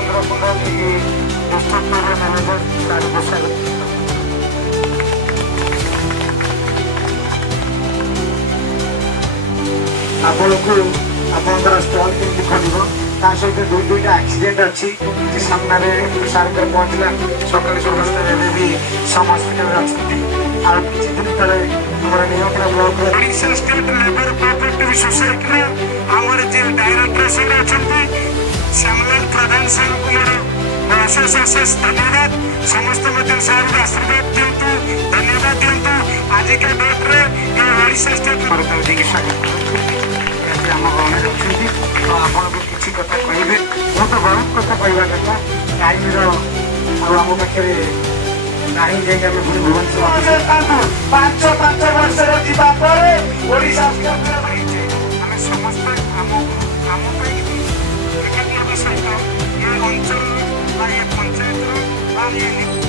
ଚନ୍ଦ୍ରକୁଣ୍ଡ district manager sir ବସାଇ ଆପଣଙ୍କୁ ଆପଣଙ୍କର ଷ୍ଟଲ୍ କେମିତି ଖୋଲିବ ତା ସହିତ ଦୁଇଟା ଆକ୍ସିଡେଣ୍ଟ ଅଛି ଯେ ସାମ୍ନାରେ ସାର୍ଙ୍କର ପହଞ୍ଚିଲା ସକାଳେ ସମସ୍ତେ ଏବେ ବି ସମ ହସ୍ପିଟାଲରେ ଅଛନ୍ତି। ଆଉ କିଛି ଦିନ ତଳେ ଆମର ନିୟନ୍ତ୍ରଣ block Odisha state labour cooperative ସୋସାଇଟିର ଆମର ଯିଏ ଡାଇରେକ୍ଟର ସାର୍ ଅଛନ୍ତି ଶ୍ୟାମଲାଲ ପ୍ରଧାନ ସାର୍ଙ୍କୁ ମୋର ଅଶେଷ ଧନ୍ୟବାଦ। ସମସ୍ତେ ମଧ୍ୟ ସାର୍ଙ୍କୁ ଆଶୀର୍ବାଦ ଦିଅନ୍ତୁ, ଧନ୍ୟବାଦ ଦିଅନ୍ତୁ। ଆଜିକା ଡେଟ୍ରେ ଓଡ଼ିଶା ଷ୍ଟେଟ୍ ସ୍ୱାଗତ ଆମ ଗାଁରେ ଅଛନ୍ତି ତ ଆପଣ ବି କିଛି କଥା କହିବେ। ମୁଁ ତ ବହୁତ କଥା କହିବା କଥା ଟାଇମ୍ର ଆଉ ଆମ ପାଖରେ ନାହିଁ ଯାଇକି ଆମେ ପୁଣି ଭୁବନେଶ୍ୱର ପାଞ୍ଚ ବର୍ଷର ଯିବା ପରେ ଓଡ଼ିଶା ଆମେ ସମସ୍ତେ ଆମ ପାଇଁ ଏକାଠି ହେବା ସହିତ ଏ ଅଞ୍ଚଳ ବା ଏ ପଞ୍ଚାୟତର ବା ଏ